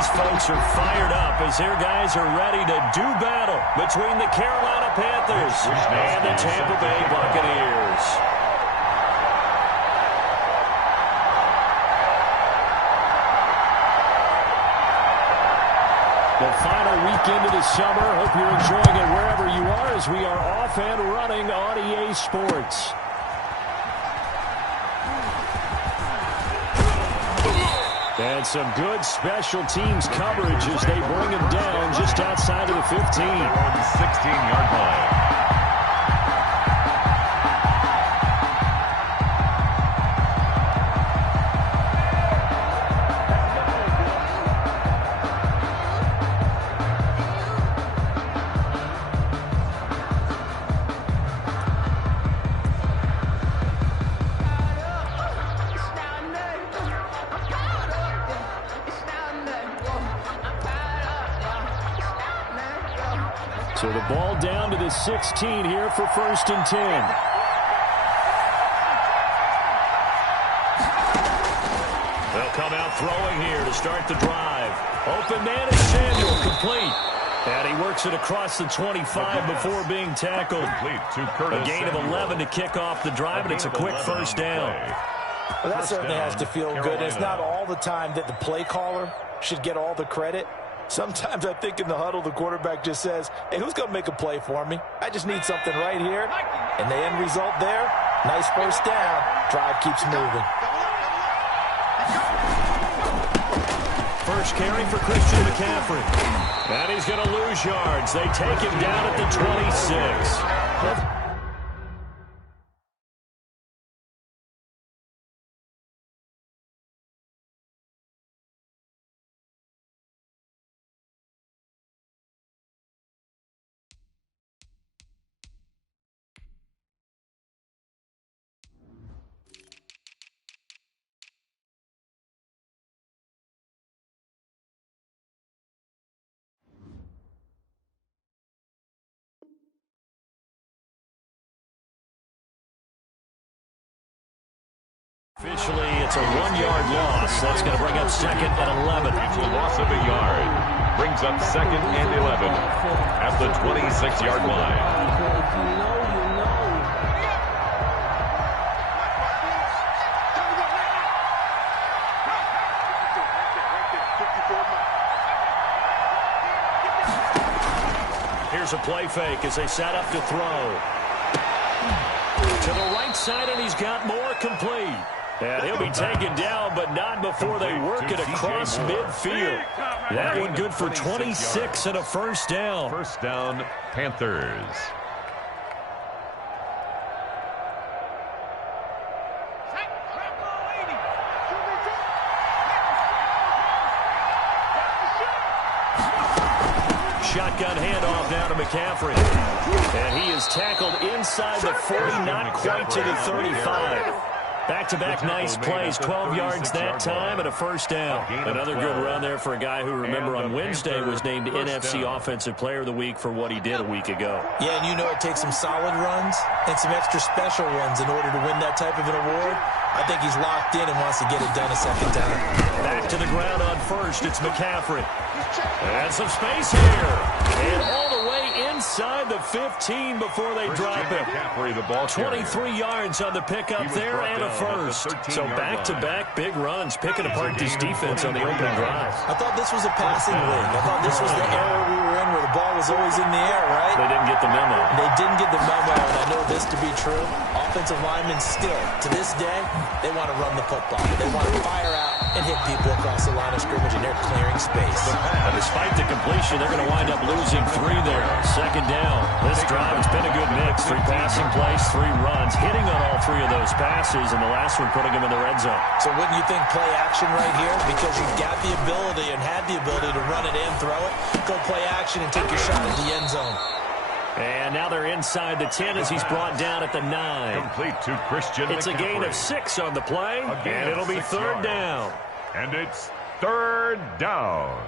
These folks are fired up as their guys are ready to do battle between the Carolina Panthers and the Tampa Bay Buccaneers. The final weekend of the summer. Hope you're enjoying it wherever you are as we are off and running on EA Sports. And some good special teams coverage as they bring him down just outside of the 15. On the 16-yard line. So the ball down to the 16 here for 1st and 10. They'll come out throwing here to start the drive. Open man is Samuel, complete. And he works it across the 25 before being tackled. A gain of 11 to kick off the drive, and it's a quick 1st down. Well, that certainly has to feel good. It's not all the time that the play caller should get all the credit. Sometimes I think in the huddle, the quarterback just says, hey, who's going to make a play for me? I just need something right here. And the end result there, nice 1st down. Drive keeps moving. First carry for Christian McCaffrey. And he's going to lose yards. They take him down at the 26. Officially, it's a 1-yard loss. That's going to bring up 2nd and 11. It's a loss of a yard. Brings up 2nd and 11 at the 26-yard line. Here's a play fake as they set up to throw. To the right side, and he's got more, complete. And he'll be taken down, but not before they work it across midfield. That one good for 26 and a 1st down. 1st down, Panthers. Shotgun handoff now to McCaffrey. And he is tackled inside the 40, not quite to the 35. Back-to-back nice plays, 12 yards that time and a 1st down. Another good run there for a guy who, remember, on Wednesday was named NFC Offensive Player of the Week for what he did a week ago. Yeah, and you know it takes some solid runs and some extra special ones in order to win that type of an award. I think he's locked in and wants to get it done a 2nd time. Back to the ground on 1st, it's McCaffrey. And some space here. And all the way inside the 15 before they drop him. 23 yards on the pickup there and a 1st. So back-to-back big runs, picking apart this defense on the opening drive. I thought this was a passing league. I thought this was the era we were in where the ball was always in the air, right? They didn't get the memo. They didn't get the memo, and I know this to be true. Offensive linemen still, to this day, they want to run the football. They want to fire out and hit people across the line of scrimmage, and they're clearing space. And despite the completion, they're going to wind up losing 3 there. 2nd down. This drive has been a good mix. 3 passing plays, 3 runs, hitting on all 3 of those passes, and the last one putting them in the red zone. So wouldn't you think play action right here? Because you've got the ability and had the ability to run it and throw it. Go play action and take your shot at the end zone. And now they're inside the 10 as he's brought down at the 9. Complete to Christian It's McCaffrey. A gain of 6 on the play, and it'll be 3rd down. And it's 3rd down.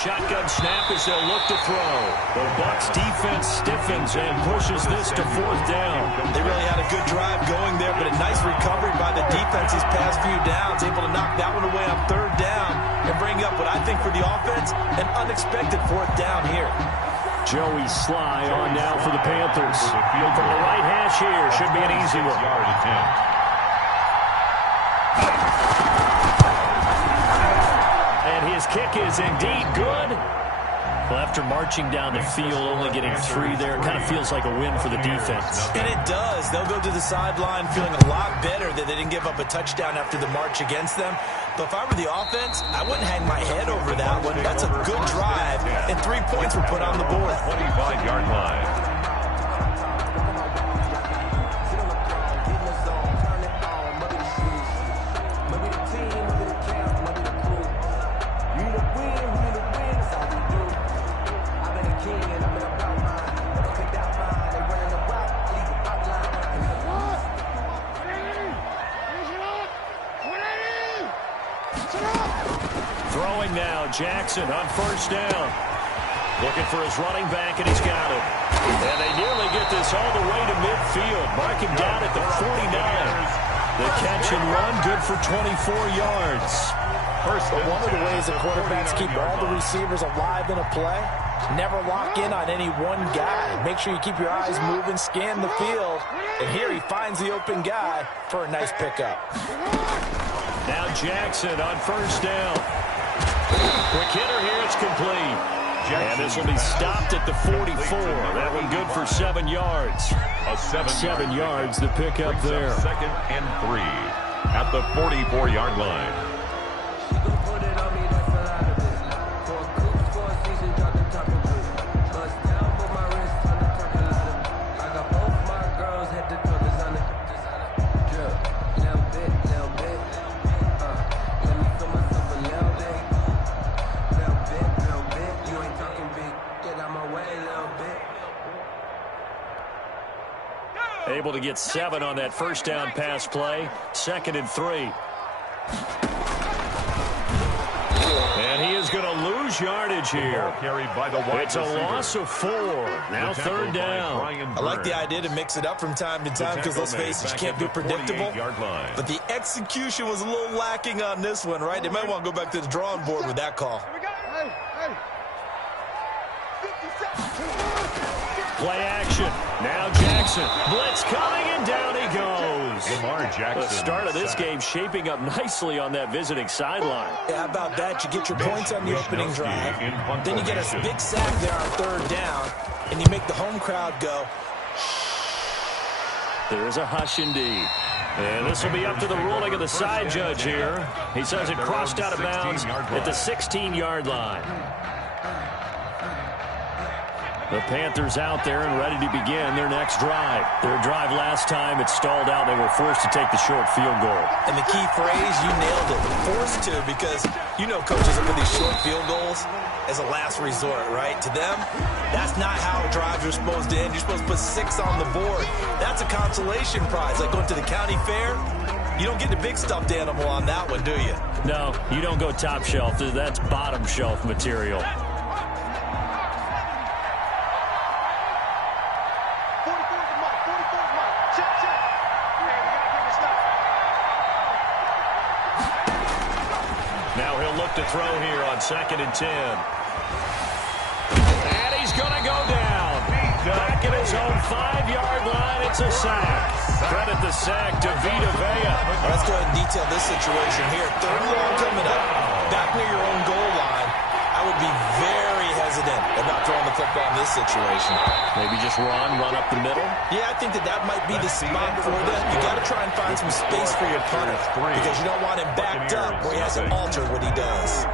shotgun snap as they'll look to throw. The Bucs defense stiffens and pushes this to 4th down. They really had a good drive going there, but a nice recovery by the defense these past few downs, able to knock that one away on 3rd down and bring up what I think for the offense, an unexpected 4th down here. Joey Sly on now for the Panthers. And from the right hash here, should be an easy one. Yard attempt. And his kick is indeed good. Well, after marching down the field, only getting 3 there, it kind of feels like a win for the defense. And it does. They'll go to the sideline feeling a lot better that they didn't give up a touchdown after the march against them. But if I were the offense, I wouldn't hang my head over that one. That's a good drive, and 3 points were put on the board. 25-yard line. Throwing now, Jackson on 1st down. Looking for his running back, and he's got it. And they nearly get this all the way to midfield. Mark him down at the 49. The catch and run, good for 24 yards. But one of the ways the quarterbacks keep all the receivers alive in a play, never lock in on any one guy. Make sure you keep your eyes moving, scan the field. And here he finds the open guy for a nice pickup. Now Jackson on 1st down. Quick hitter here, it's complete. And this will be stopped at the 44. That one good for 7 yards. 7 yards, the pickup there. 2nd and 3 at the 44-yard line. Able to get 7 on that 1st down pass play. 2nd and 3. And he is going to lose yardage here. It's a loss of 4. Now 3rd down. I like the idea to mix it up from time to time because, let's face it, you can't be predictable. But the execution was a little lacking on this one, right? They might want to go back to the drawing board with that call. Play action. Now Jackson. Blitz coming, and down he goes. The start of this game shaping up nicely on that visiting sideline. Yeah, how about that? You get your points on the opening drive. Then you get a big sack there on 3rd down, and you make the home crowd go. There is a hush indeed. And this will be up to the ruling of the side judge here. He says it crossed out of bounds at the 16-yard line. The Panthers out there and ready to begin their next drive. Their drive last time, it stalled out. They were forced to take the short field goal. And the key phrase, you nailed it, forced to, because you know coaches look at these short field goals as a last resort, right? To them, that's not how drives are supposed to end. You're supposed to put 6 on the board. That's a consolation prize, like going to the county fair. You don't get the big stuffed animal on that one, do you? No, you don't go top shelf. That's bottom shelf material. Now he'll look to throw here on 2nd and 10. And he's going to go down. Back at his own 5-yard line, it's a sack. Credit the sack to Vita Vea. Let's go ahead and detail this situation here. 3rd and long coming up. Back near your own goal line. I would be very hesitant about throwing the football in this situation. Maybe just run up the middle? Yeah, I think that might be the spot for them. You got to try and find some space for your punter because you don't want him backed up where he has to alter what he does.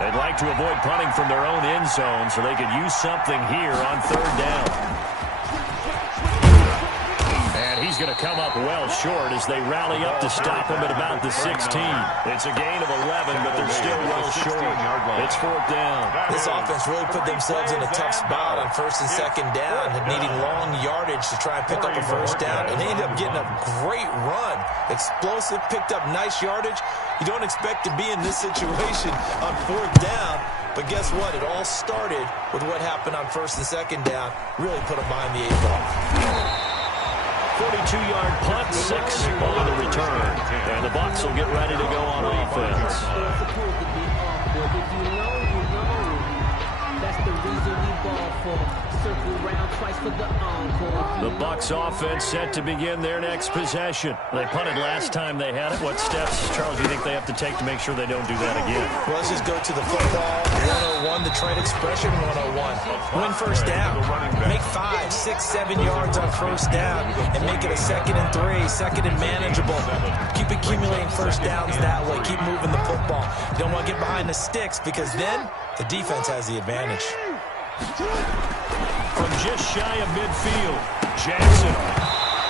They'd like to avoid punting from their own end zone so they could use something here on 3rd down. And he's going to come up well short as they rally up to stop him at about the 16. It's a gain of 11, but they're still well short. It's 4th down. This offense really put themselves in a tough spot on 1st and 2nd down, needing long yardage to try and pick up a 1st down, and they ended up getting a great run. Explosive, picked up nice yardage. You don't expect to be in this situation on 4th down, But guess what? It all started with what happened on first and second down. Really put them behind the 8 ball. 42-yard punt, 6 on the return. And the Bucs will get ready to go on offense. That's the reason we ball for. Circle round twice for the encore. The Bucs offense set to begin their next possession. They punted last time they had it. What steps, Charles, do you think they have to take to make sure they don't do that again? Well, let's just go to the football 101, the trade expression 101. Win first down. Make 5, 6, 7 yards on first down and make it a 2nd and 3, 2nd and manageable. Keep accumulating first downs that way. Keep moving the football. You don't want to get behind the sticks because then the defense has the advantage. From just shy of midfield, Jackson.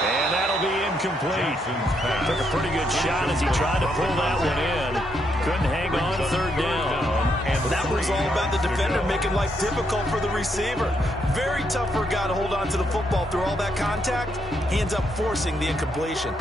And that'll be incomplete. Took a pretty good shot as he tried to pull that one in. Couldn't hang on, third down. And that was all about the defender making life difficult for the receiver. Very tough for a guy to hold on to the football through all that contact. He ends up forcing the incompletion.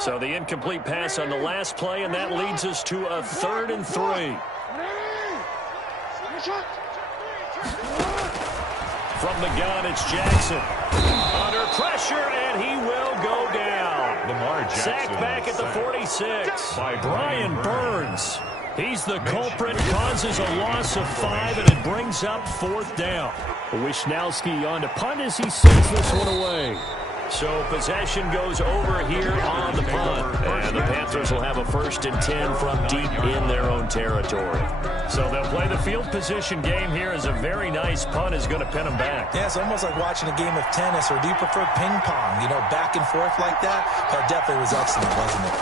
So the incomplete pass on the last play, and that leads us to a 3rd and 3. From the gun, it's Jackson. Under pressure, and he will go down. Sacked back at the 46 by Brian Burns. He's the culprit, causes a loss of 5, and it brings up 4th down. Wisnowski on to punt as he sends this one away. So possession goes over here on the punt. And the Panthers will have a 1st and 10 from deep in their own territory. So they'll play the field position game here as a very nice punt is going to pin them back. Yeah, it's almost like watching a game of tennis, or do you prefer ping pong? You know, back and forth like that? That definitely was excellent, wasn't it?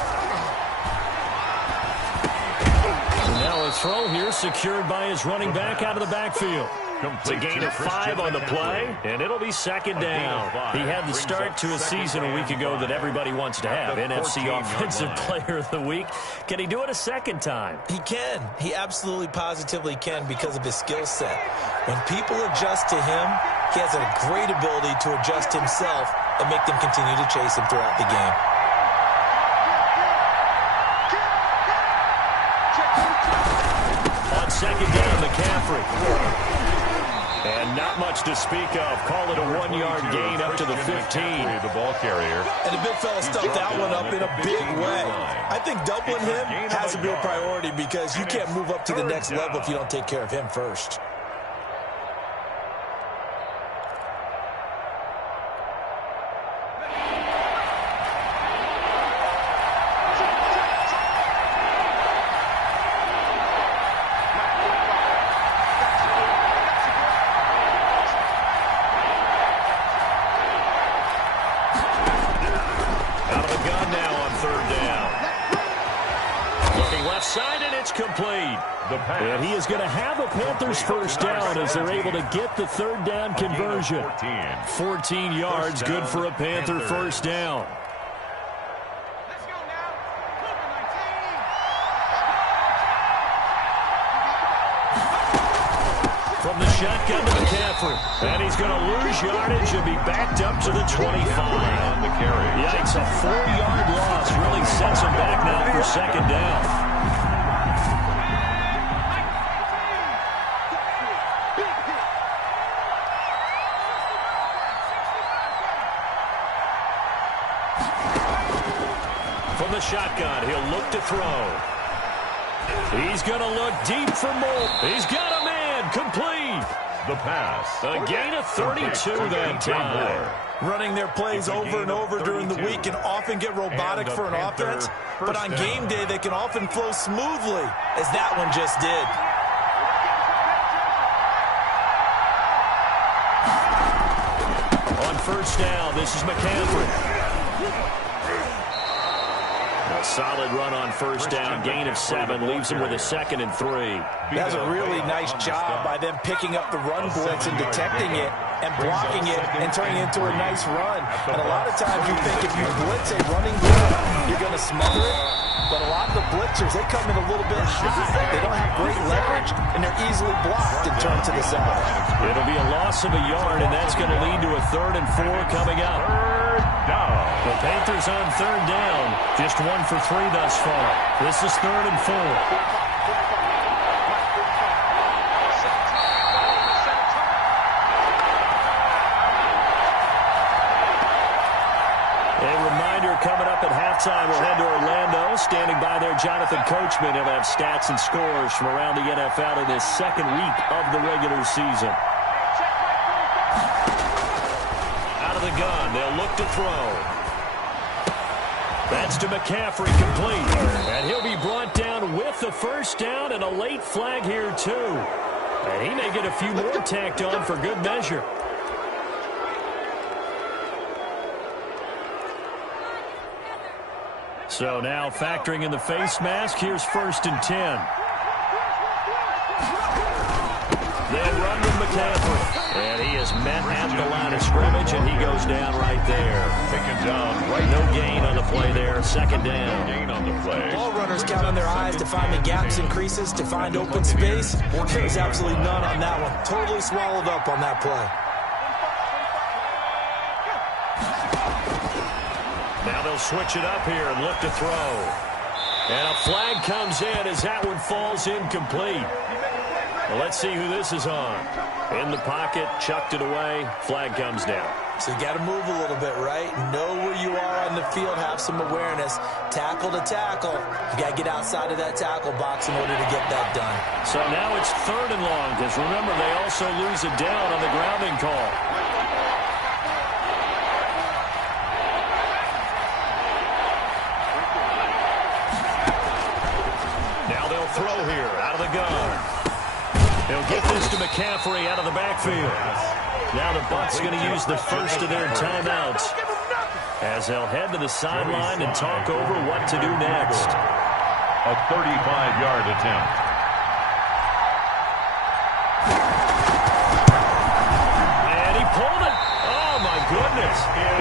And now a throw here secured by his running back out of the backfield. It's a gain of 5 on the play, and it'll be 2nd down. He had the start to a season a week ago that everybody wants to have, NFC Offensive Player of the Week. Can he do it a 2nd time? He can. He absolutely positively can because of his skill set. When people adjust to him, he has a great ability to adjust himself and make them continue to chase him throughout the game. On 2nd down, McCaffrey. And not much to speak of. Call it a 1-yard gain up to the 15. The ball carrier. And the big fella stuffed that one up in a big way. I think doubling him has to be a priority because you can't move up to the next level if you don't take care of him first. Complete. And he is going to have a Panthers 1st down as they're able to get the 3rd down conversion. 14 yards, good for a Panther 1st down. From the shotgun to McCaffrey. And he's going to lose yardage and be backed up to the 25. Yikes, a 4-yard loss really sets him back now for 2nd down. The shotgun, he'll look to throw. He's going to look deep for more. He's got a man, complete. The pass. A gain of 32 that time. Running their plays over and over during the week can often get robotic for an offense, but on game day they can often flow smoothly, as that one just did. On 1st down, this is McCaffrey. A solid run on 1st down, gain of 7, leaves him with a 2nd and 3. That's a really nice job by them picking up the run blitz and detecting it. and blocking it and turning it into a nice run. And a lot of times you think if you blitz a running back, you're going to smother it. But a lot of the blitzers, they come in a little bit high. They don't have great leverage, and they're easily blocked and turned to the side. It'll be a loss of a yard, and that's going to lead to a 3rd and 4 coming up. Third down. The Panthers on 3rd down. Just 1 for 3 thus far. This is 3rd and 4. Coming up at halftime, we'll head to Orlando. Standing by there, Jonathan Coachman. He'll have stats and scores from around the NFL in this second week of the regular season. Out of the gun, they'll look to throw. That's to McCaffrey, complete. And he'll be brought down with the first down and a late flag here, too. And he may get a few more tacked on for good measure. So now factoring in the face mask, here's 1st and 10. They'll run with McCaffrey. And he is met at the line of scrimmage, and he goes down right there. Taken down right. No gain on the play there. 2nd down. No gain on the play. Ball runners count on their eyes to find the gaps and creases, to find open space. There's absolutely none on that one. Totally swallowed up on that play. Now they'll switch it up here and look to throw. And a flag comes in as that one falls incomplete. Well, let's see who this is on. In the pocket, chucked it away, flag comes down. So you got to move a little bit, right? Know where you are on the field, have some awareness. Tackle to tackle. You got to get outside of that tackle box in order to get that done. So now it's 3rd and long, because remember, they also lose it down on the grounding call. Throw here out of the gun. He'll get this to McCaffrey out of the backfield. Now the Bucs going to use the first of their timeouts as they'll head to the sideline and talk over what to do next. A 35-yard attempt. And he pulled it. Oh, my goodness.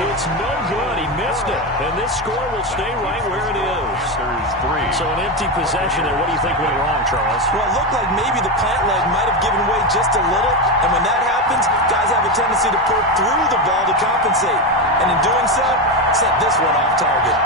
It's no good. He missed it. And this score will stay right where it is. There's 3. So an empty possession there. What do you think went wrong, Charles? Well, it looked like maybe the plant leg might have given way just a little. And when that happens, guys have a tendency to pull through the ball to compensate. And in doing so, set this one off target.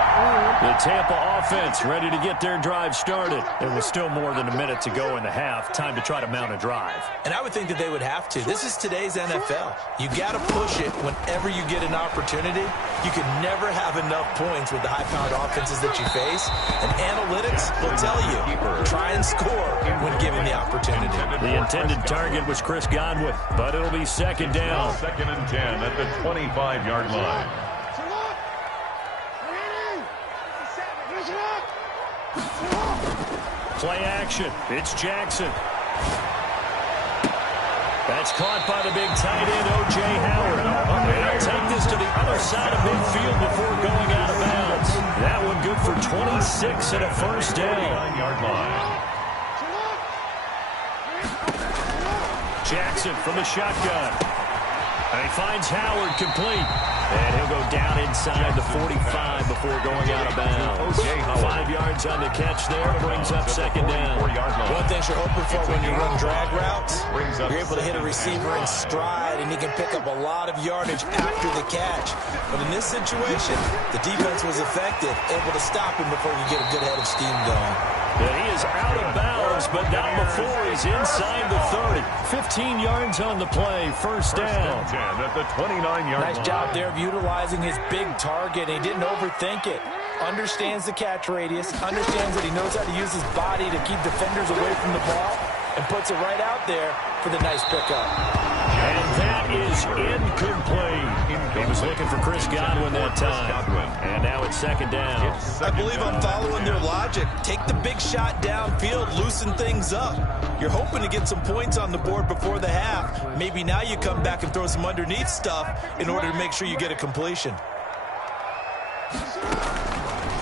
The Tampa offense ready to get their drive started. It was still more than a minute to go in the half. Time to try to mount a drive. And I would think that they would have to. This is today's NFL. You got to push it whenever you get an opportunity. You can never have enough points with the high-powered offenses that you face. And analytics will tell you, try and score when given the opportunity. The intended target was Chris Godwin, but it'll be 2nd down. 2nd and 10 at the 25-yard line. Play action. It's Jackson. That's caught by the big tight end, O.J. Howard. And he'll take this to the other side of midfield before going out of bounds. That one good for 26 and a first down. 9-yard line. Jackson from the shotgun. And he finds Howard complete. And he'll go down inside the 45 before going out of bounds. 5 yards on the catch there. Brings up 2nd down. One thing you're hoping for when you run drag routes, you're able to hit a receiver in stride, and he can pick up a lot of yardage after the catch. But in this situation, the defense was effective, able to stop him before you get a good head of steam going. And he is out of bounds, but not before he's inside the 30. 15 yards on the play, first down. 10 at the 29-yard line. Nice job there of utilizing his big target. He didn't overthink it. Understands the catch radius, understands that he knows how to use his body to keep defenders away from the ball, and puts it right out there for the nice pickup. And that is incomplete. He was looking for Chris Godwin that time. And now it's 2nd down. I believe I'm following their logic. Take the big shot downfield, loosen things up. You're hoping to get some points on the board before the half. Maybe now you come back and throw some underneath stuff in order to make sure you get a completion.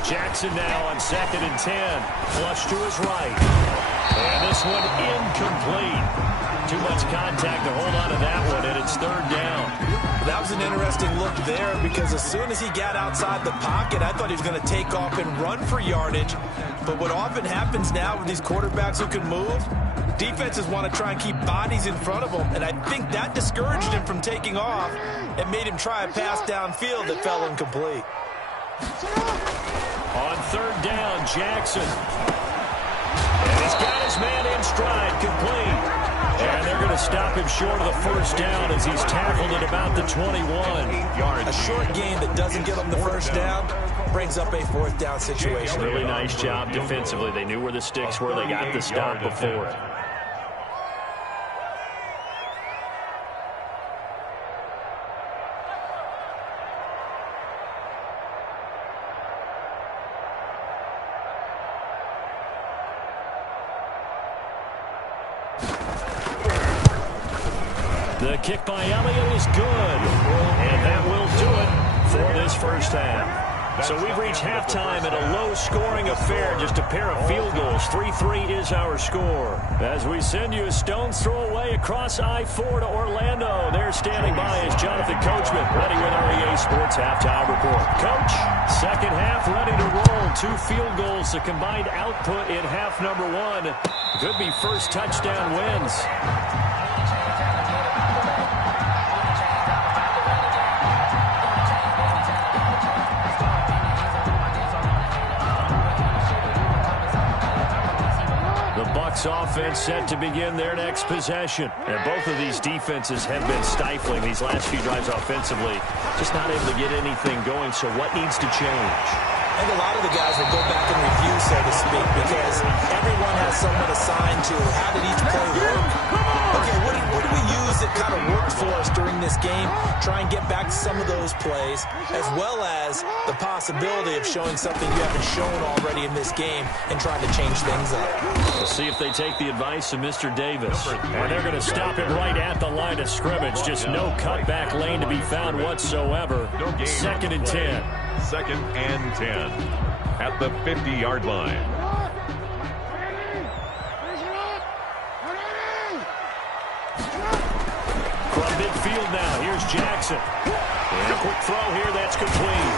Jackson now on 2nd and 10. Flush to his right. And this one incomplete. Too much contact to hold on to that one, and it's 3rd down. an interesting look there because as soon as he got outside the pocket, I thought he was going to take off and run for yardage. But what often happens now with these quarterbacks who can move, defenses want to try and keep bodies in front of them, and I think that discouraged him from taking off and made him try a pass downfield that fell incomplete. On third down, Jackson. And he's got his man in stride, complete. And they're going to stop him short of the first down as he's tackled at about the 21. A short gain that doesn't get him the first down brings up a fourth down situation. Really nice job defensively. They knew where the sticks were. They got the stop before it. The kick by Elliott is good, and that will do it for this first half. So we've reached halftime in a low-scoring affair, just a pair of field goals. 3-3 is our score. As we send you a stone's throw away across I-4 to Orlando. There standing by is Jonathan Coachman, ready with our EA Sports Halftime Report. Coach, second half ready to roll. 2 field goals, the combined output in half number 1. Could be first touchdown wins. Bucs offense set to begin their next possession. And both of these defenses have been stifling these last few drives offensively. Just not able to get anything going, so what needs to change? I think a lot of the guys will go back and review, so to speak, because everyone has someone assigned to how did each play work. Okay, what do we use that kind of worked for us during this game? Try and get back to some of those plays, as well as the possibility of showing something you haven't shown already in this game and trying to change things up. We'll see if they take the advice of Mr. Davis. And they're going to stop it right at the line of scrimmage. Just no cutback lane to be found whatsoever. Second and 10. Second and 10 at the 50-yard line. From midfield now, here's Jackson. And a quick throw here, that's complete.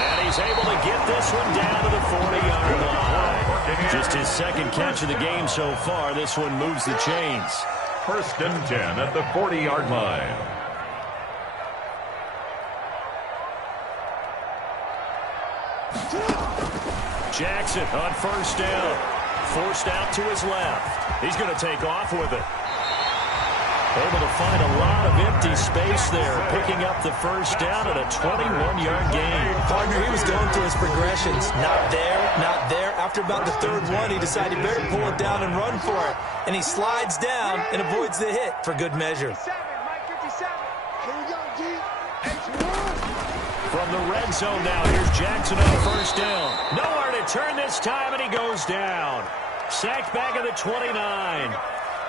And he's able to get this one down to the 40-yard line. Just his second catch of the game so far. This one moves the chains. First and 10 at the 40-yard line. Jackson on first down. Forced out to his left. He's going to take off with it. Able to find a lot of empty space there, picking up the first down at a 21-yard gain. Partner, he was going through his progressions. Not there, not there. After about the third one, he decided he better pull it down and run for it. And he slides down and avoids the hit for good measure. From the red zone now, here's Jackson on first down. Nowhere to turn this time, and he goes down. Sacked back at the 29.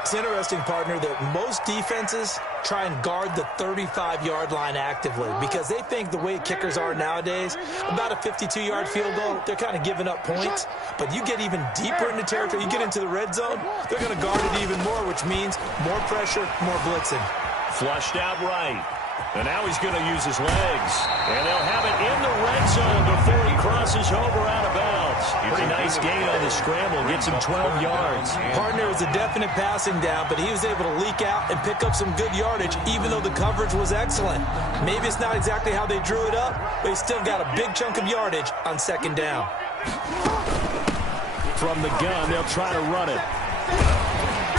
It's interesting, partner, that most defenses try and guard the 35-yard line actively because they think the way kickers are nowadays, about a 52-yard field goal, they're kind of giving up points. But you get even deeper into territory, you get into the red zone, they're going to guard it even more, which means more pressure, more blitzing. Flushed out right. And now he's going to use his legs. And they'll have it in the red zone before he crosses over out of bounds. Pretty nice gain on the scramble. Gets him 12 yards. Partner was a definite passing down, but he was able to leak out and pick up some good yardage, even though the coverage was excellent. Maybe it's not exactly how they drew it up, but he still got a big chunk of yardage on second down. From the gun, they'll try to run it.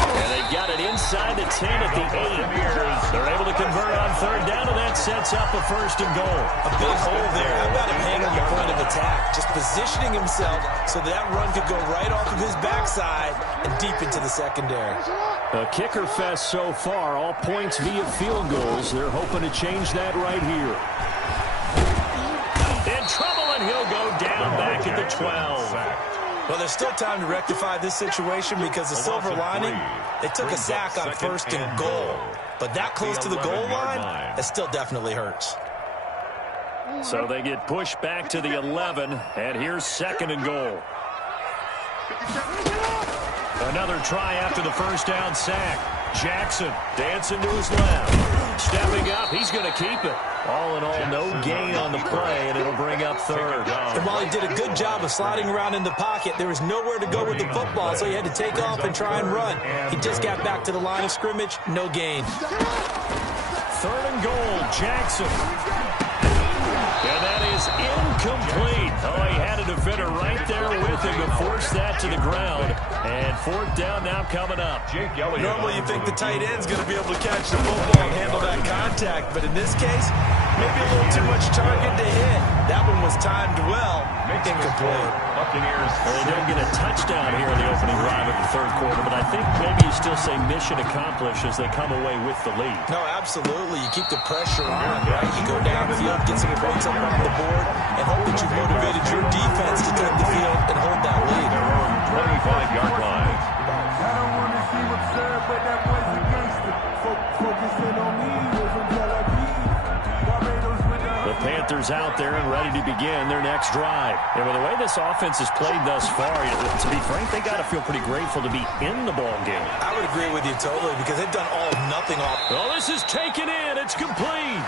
And they got it inside the 10 at the 8. They're able to convert on third down, and that sets up a first and goal. A big hole there. How about him hanging the point of attack? Just positioning himself so that run could go right off of his backside and deep into the secondary. A kicker fest so far, all points via field goals. They're hoping to change that right here. In trouble, and he'll go down back at the 12. Well, there's still time to rectify this situation because the silver lining, they took a sack on first and goal. But that close to the goal line, that still definitely hurts. So they get pushed back to the 11, and here's second and goal. Another try after the first down sack. Jackson dancing to his left. Stepping up, he's going to keep it. All in all, no gain on the play, and it'll bring up third. And while he did a good job of sliding around in the pocket, there was nowhere to go with the football, so he had to take off and try and run. He just got back to the line of scrimmage, no gain. Third and goal, Jackson. And that is incomplete. Oh, he had a defender right there with him to force that to the ground. And fourth down now coming up. Normally you think the tight end's going to be able to catch the football and handle that contact, but in this case, maybe a little too much target to hit. That one was timed well. Incomplete. Buccaneers. Well, they didn't get a touchdown here in the opening drive of the third quarter, but I think maybe you still say mission accomplished as they come away with the lead. No, absolutely. You keep the pressure on, right? You go downfield, get some points up on the board, and hope that you've motivated your defense to take the field and hold that lead. Their own 25-yard line. I don't want to see what's served, but that was a gangster. Focusing on me was from Tel Aviv. Barbados with The Panthers out there and ready to begin their next drive. And with the way this offense has played thus far, to be frank, they got to feel pretty grateful to be in the ball game. I would agree with you totally because they've done all of nothing off. Well, this is taken in. It's complete.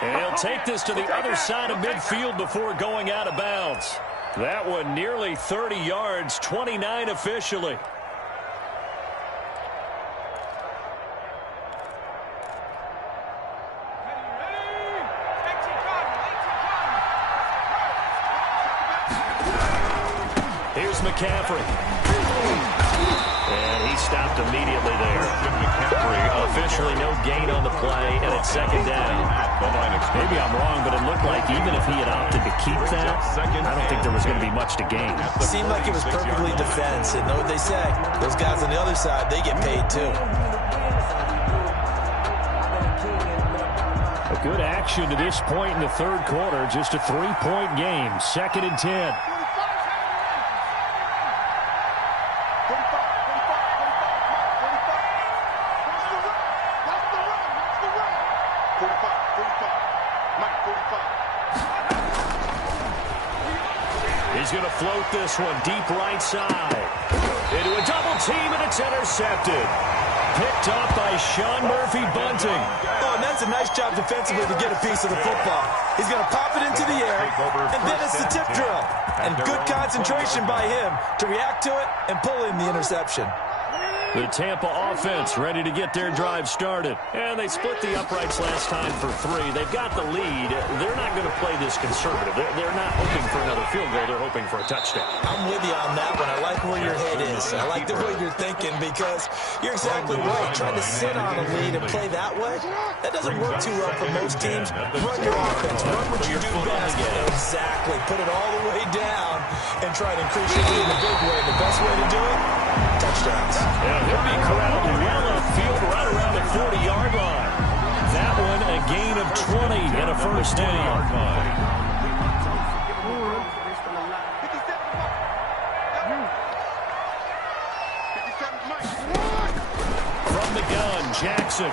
And he'll take this to the other side of midfield before going out of bounds. That one nearly 30 yards, 29 officially. Here's McCaffrey. And he stopped immediately there. Officially no gain on the play, and it's second down. Maybe I'm wrong, but it looked like even if he had opted to keep that, I don't think there was going to be much to gain. It seemed like it was perfectly defense, and know what they say. Those guys on the other side, they get paid too. A good action to this point in the third quarter. Just a 3-point game. Second and 10. He's going to float this one deep right side. Into a double team, and it's intercepted. Picked up by Sean Murphy-Bunting. Oh, and that's a nice job defensively to get a piece of the football. He's going to pop it into the air, and then it's the tip drill. And good concentration by him to react to it and pull in the interception. The Tampa offense ready to get their drive started. And they split the uprights last time for 3. They've got the lead. They're not going to play this conservative. They're not hoping for another field goal. They're hoping for a touchdown. I'm with you on that one. I like where your head is. I like the way you're thinking because you're exactly right. Trying to sit on a lead and play that way, that doesn't work too well for most teams. Run your offense. Run what you do best. Exactly. Put it all the way down and try to increase your lead in a big way. The best way to do it, touchdowns. Yeah, he'll be corralled well upfield right around the 40-yard line. That one a gain of 20 and a first down. From the gun, Jackson.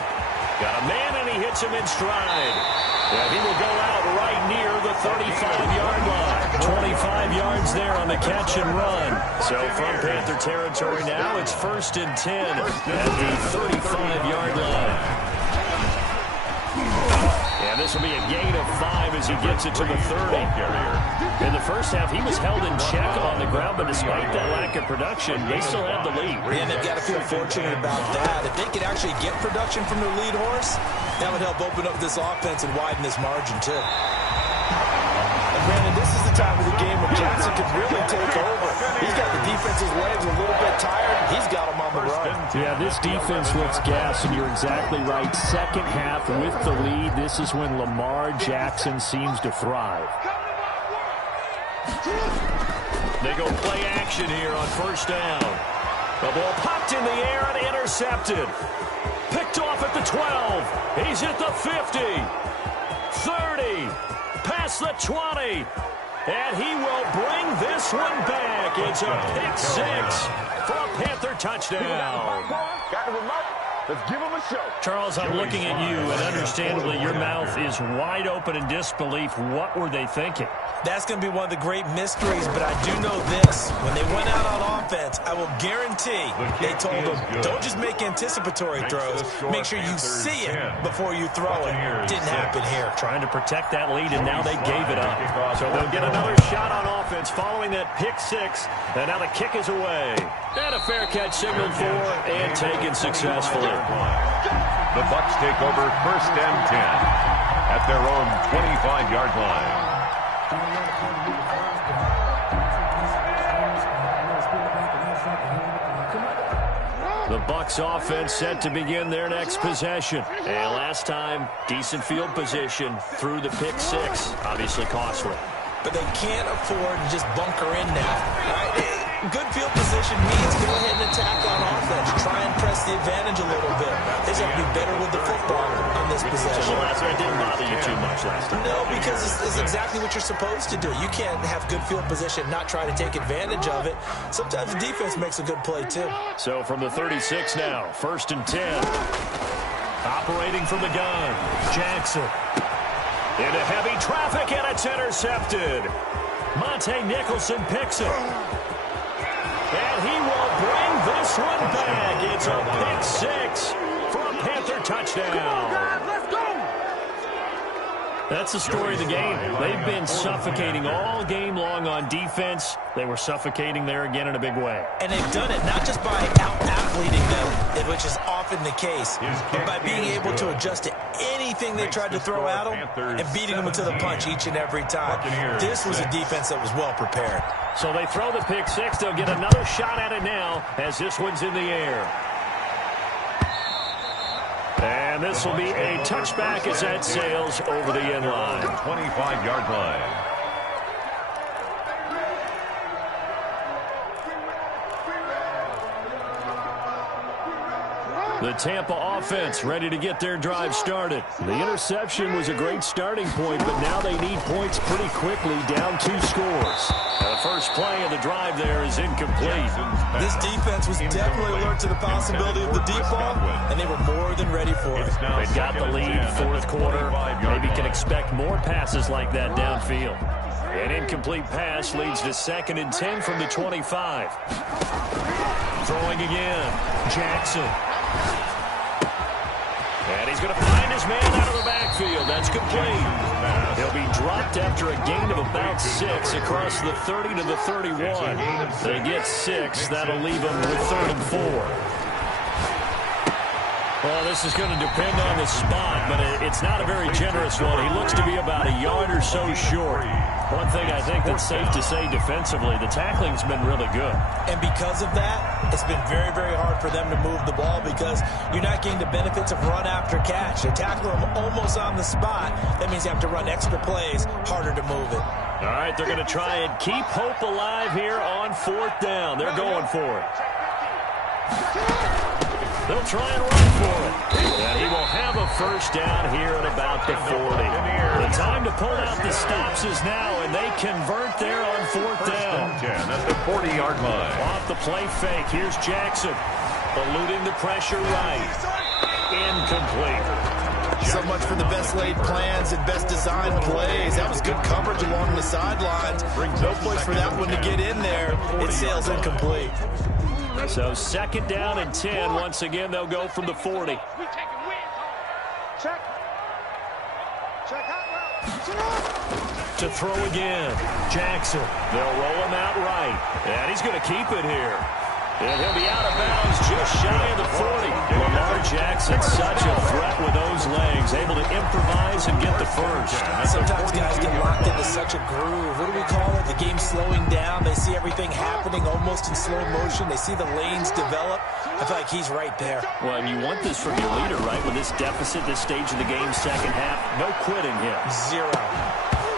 Got a man and he hits him in stride. Yeah, he will go out right near the 35-yard line. 25 yards there on the catch and run. So from Panther territory now, it's first and 10 at the 35-yard line. And this will be a gain of 5 as he gets it to the 30. In the first half, he was held in check on the ground, but despite that lack of production, they still have the lead. And they've got to feel fortunate about that. If they could actually get production from their lead horse, that would help open up this offense and widen this margin, too. And Brandon, this is the time of the game where Jackson could really take over. He's got the defense's legs a little bit tired. He's got them on the run. Yeah, this defense looks gassed, and you're exactly right. Second half with the lead, this is when Lamar Jackson seems to thrive. They go play action here on first down. The ball popped in the air and intercepted. Picked off at the 12. He's at the 50. 30. Past the 20. And he will bring this one back. It's a pick 6 for a Panther touchdown. Got the remote. Let's give him a show. Charles, I'm looking at you, and understandably, your mouth is wide open in disbelief. What were they thinking? That's going to be one of the great mysteries, but I do know this. When they went out on offense, I will guarantee they told them, don't just make anticipatory throws. Make sure you see it before you throw it. Didn't happen here. Trying to protect that lead, and now they gave it up. So they'll get another shot on offense following that pick six. And now the kick is away. And a fair catch signaled for and taken successfully. The Bucs take over 1st and 10 at their own 25-yard line. The Bucs offense set to begin their next possession. And last time, decent field position through the pick six. Obviously costly. But they can't afford to just bunker in now. All right? Good field position means go ahead and attack on offense. Try and press the advantage a little bit. They just have to be better with the football on this possession. So last night didn't bother you too much last time. No, because it's exactly what you're supposed to do. You can't have good field position, not try to take advantage of it. Sometimes the defense makes a good play, too. So from the 36 now, 1st and 10. Operating from the gun, Jackson. Into heavy traffic, and it's intercepted. Monte Nicholson picks it. And he will bring this one back. It's a pick six for a Panther touchdown. That's the story of the game. They've been suffocating all game long on defense. They were suffocating there again in a big way. And they've done it not just by out-athleting them, which is often the case, but by being able to adjust to anything they tried to throw at them and beating them to the punch each and every time. This was a defense that was well prepared. So they throw the pick six. They'll get another shot at it now as this one's in the air. And this will be a touchback as that sails over the end line. 25-yard line. The Tampa offense ready to get their drive started. The interception was a great starting point, but now they need points pretty quickly, down 2 scores. The first play of the drive there is incomplete. This defense was definitely alert to the possibility of the deep ball, and they were more than ready for it. They've got the lead, 4th quarter. Maybe can expect more passes like that downfield. An incomplete pass leads to 2nd and 10 from the 25. Throwing again, Jackson. And he's going to find his man out of the backfield. That's complete. He'll be dropped after a gain of about 6 across the 30 to the 31. They get 6. That'll leave them with 3rd and 4. Well, this is going to depend on the spot, but it's not a very generous one. He looks to be about a yard or so short. One thing I think that's safe to say defensively, the tackling's been really good. And because of that, it's been very, very hard for them to move the ball because you're not getting the benefits of run after catch. They tackle them almost on the spot. That means you have to run extra plays, harder to move it. All right, they're going to try and keep hope alive here on 4th down. They're going for it. They'll try and run for it. And he will have a first down here at about the 40. The time to pull out the stops is now, and they convert there on 4th down. That's the 40-yard line. Off the play fake, here's Jackson. Eluding the pressure right. Incomplete. So much for the best laid plans and best designed plays. That was good coverage along the sidelines. No place for that one to get in there. It sails incomplete. So 2nd down and 10. Once again, they'll go from the 40. To throw again, Jackson. They'll roll him out right. And he's going to keep it here. And he'll be out of bounds just shy of the 40. Lamar Jackson, such a threat with those legs, able to improvise and get the first. Sometimes guys get locked into such a groove. What do we call it? The game's slowing down. They see everything happening almost in slow motion. They see the lanes develop. I feel like he's right there. Well, and you want this from your leader, right? With this deficit, this stage of the game, 2nd half, no quitting him. 0.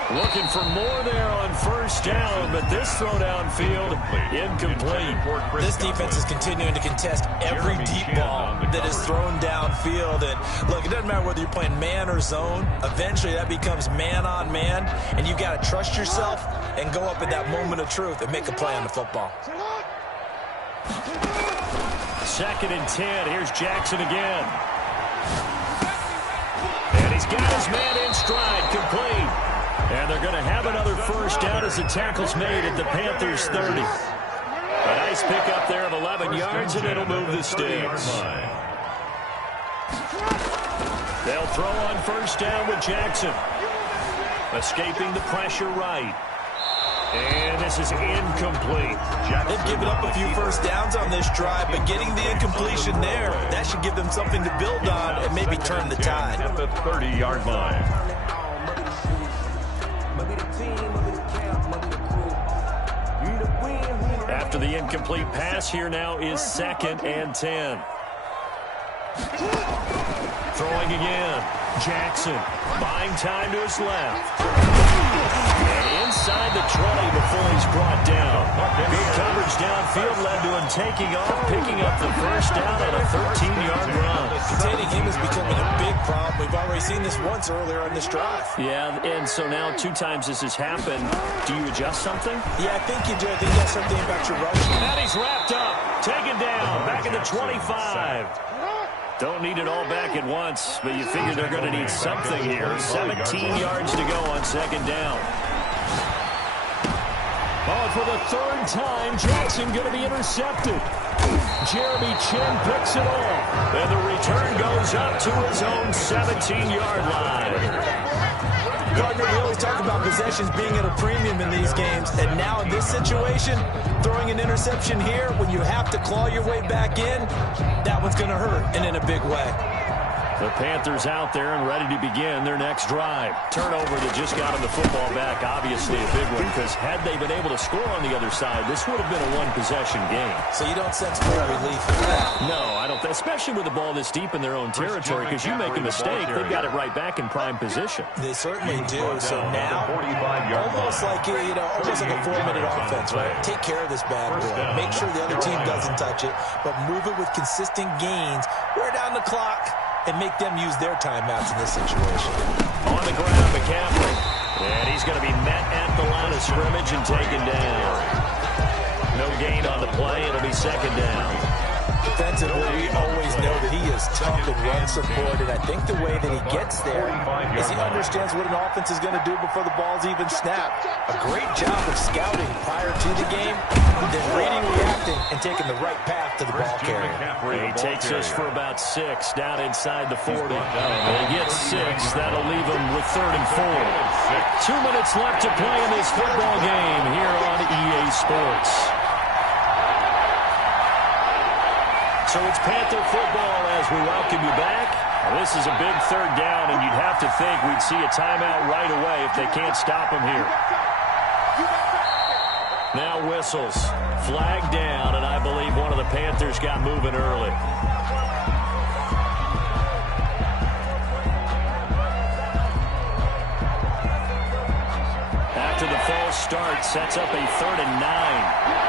Looking for more there on 1st down, but this throw downfield, incomplete. This defense is continuing to contest every deep ball that is thrown downfield. And look, it doesn't matter whether you're playing man or zone. Eventually, that becomes man on man, and you've got to trust yourself and go up at that moment of truth and make a play on the football. 2nd and 10. Here's Jackson again. And he's got his man in stride, complete. And they're going to have another first as the tackle's made at the Panthers 30. A nice pickup there of 11 yards, and it'll move the sticks. They'll throw on first down with Jackson. Escaping the pressure right. And this is incomplete. They've given up a few first downs on this drive, but getting the incompletion there, that should give them something to build on and maybe turn the tide. At the 30-yard line. After the incomplete pass, here now is 2nd and 10. Throwing again. Jackson buying time to his left. And inside the 20 before he's brought down. Good coverage downfield led to him taking off, picking up the first down on a 13-yard run. Containing him is becoming a big problem. We've already seen this once earlier on this drive. Yeah, and so now 2 times this has happened. Do you adjust something? Yeah, I think you do. I think you got something about your rushing. And he's wrapped up. Taken down. Back at the 25. Don't need it all back at once, but you figure they're going to need something here. 17 yards to go on 2nd down. Oh, for the 3rd time, Jackson going to be intercepted. Jeremy Chin picks it off. And the return goes up to his own 17-yard line. Gardner, we always talk about possessions being at a premium in these games, and now in this situation, throwing an interception here when you have to claw your way back in, that one's going to hurt, and in a big way. The Panthers out there and ready to begin their next drive. Turnover that just got them the football back, obviously a big one, because had they been able to score on the other side, this would have been a one-possession game. So you don't sense full relief in that? No, I don't. Especially with the ball this deep in their own territory, because you make a mistake, they've got it right back in prime position. They certainly do. So now, almost like almost like a 4-minute offense, right? Take care of this bad boy. Make sure the other team doesn't touch it, but move it with consistent gains. Wear down the clock and make them use their timeouts in this situation. On the ground, McCaffrey. And he's going to be met at the line of scrimmage and taken down. No gain on the play. It'll be 2nd down. Defensively, we always know that he is tough and run support, and I think the way that he gets there is he understands what an offense is going to do before the ball's even snapped. A great job of scouting prior to the game, then reading, reacting, and taking the right path to the ball carrier. He takes us for about 6 down inside the 40. They get 6. That'll leave them with 3rd and 4. 2 minutes left to play in this football game here on EA Sports. So it's Panther football as we welcome you back. This is a big 3rd down, and you'd have to think we'd see a timeout right away if they can't stop him here. Now whistles. Flag down, and I believe one of the Panthers got moving early. After the false start, sets up a 3rd and 9.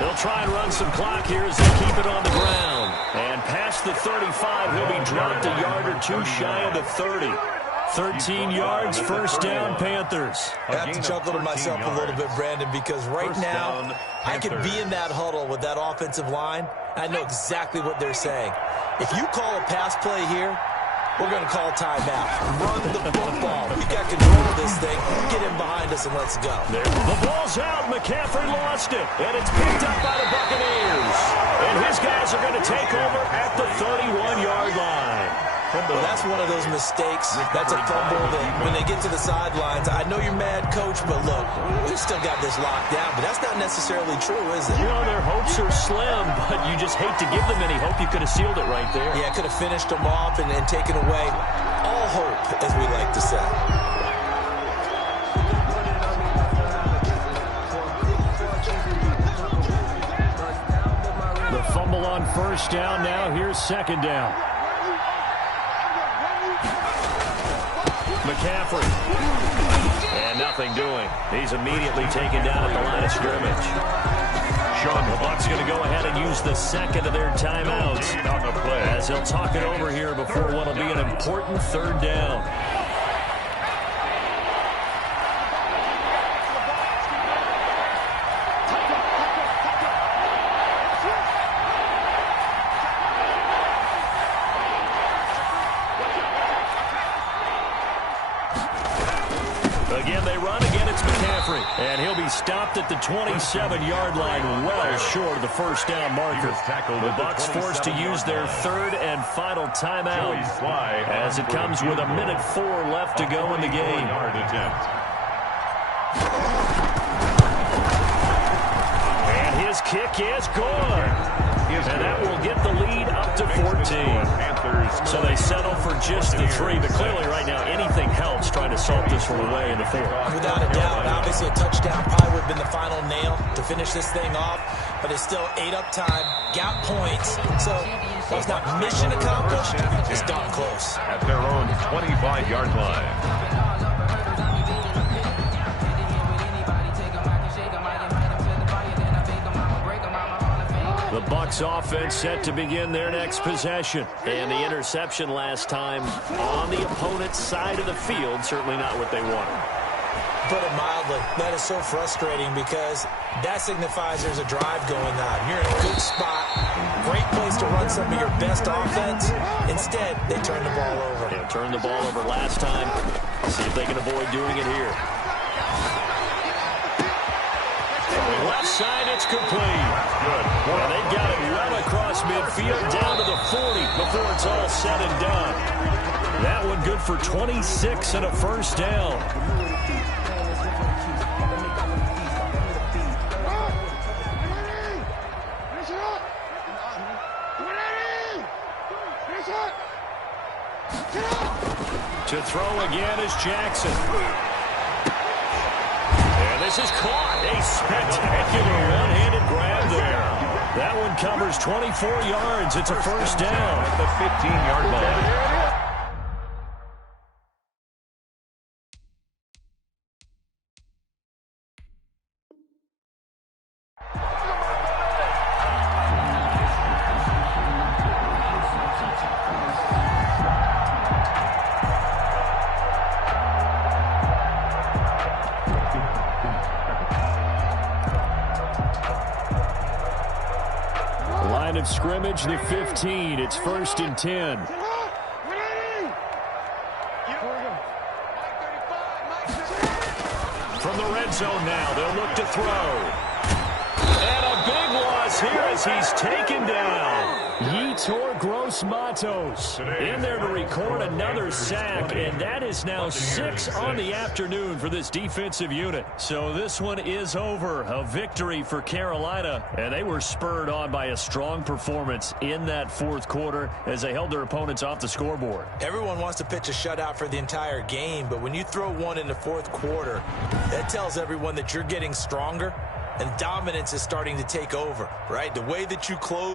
They'll try and run some clock here as they keep it on the ground. And past the 35, he'll be dropped a yard or 2 shy of the 30. 13 yards, 1st down, Panthers. I have to chuckle to myself a little bit, Brandon, because right now, I could be in that huddle with that offensive line. I know exactly what they're saying. If you call a pass play here, we're going to call timeout. Run the football. We got control of this thing. Get in behind us and let's go. There. The ball's out. McCaffrey lost it. And it's picked up by the Buccaneers. And his guys are going to take over at the 31-yard line. Well, that's one of those mistakes. That's a fumble that when they get to the sidelines, I know you're mad, Coach, but look, we still got this locked down. But that's not necessarily true, is it? You know, their hopes are slim, but you just hate to give them any hope. You could have sealed it right there. Yeah, could have finished them off and taken away all hope, as we like to say. The fumble on first down. Now here's 2nd down. McCaffrey. And nothing doing. He's immediately taken down at the line of scrimmage. The Bucs going to go ahead and use the 2nd of their timeouts as they'll talk it over here before what will be an important 3rd down. Again, they run. Again, it's McCaffrey. And he'll be stopped at the 27-yard line, well short of the first down marker. The Bucs forced to use their third and final timeout as it comes with 1:04 left to go in the game. And his kick is good. And that will get the lead up to 14. So they settle for just the 3. But clearly right now anything helps trying to salt this one away in the 4th. Without a doubt. Obviously a touchdown probably would have been the final nail to finish this thing off. But it's still 8 up time. Got points. So it's not mission accomplished. It's darn close. At their own 25-yard line. The Bucs offense set to begin their next possession. And the interception last time on the opponent's side of the field, certainly not what they wanted. Put it mildly, that is so frustrating because that signifies there's a drive going on. You're in a good spot, great place to run some of your best offense. Instead, they turn the ball over. Yeah, turned the ball over last time. See if they can avoid doing it here. Left side, it's complete. Good. And they got it well across midfield down to the 40 before it's all said and done. That one good for 26 and a first down. To throw again is Jackson. And this is caught. A spectacular one-handed grab there. That one covers 24 yards. It's a first down at the 15-yard line. Line of scrimmage, the 15. It's 1st and 10. From the red zone now, they'll look to throw. And a big loss here as he's taken down. Yetur Gross-Matos in there to record another sack, and that is now 6 on the afternoon for this defensive unit. So this one is over. A victory for Carolina, and they were spurred on by a strong performance in that 4th quarter as they held their opponents off the scoreboard. Everyone wants to pitch a shutout for the entire game, but when you throw one in the 4th quarter, that tells everyone that you're getting stronger and dominance is starting to take over, right? The way that you close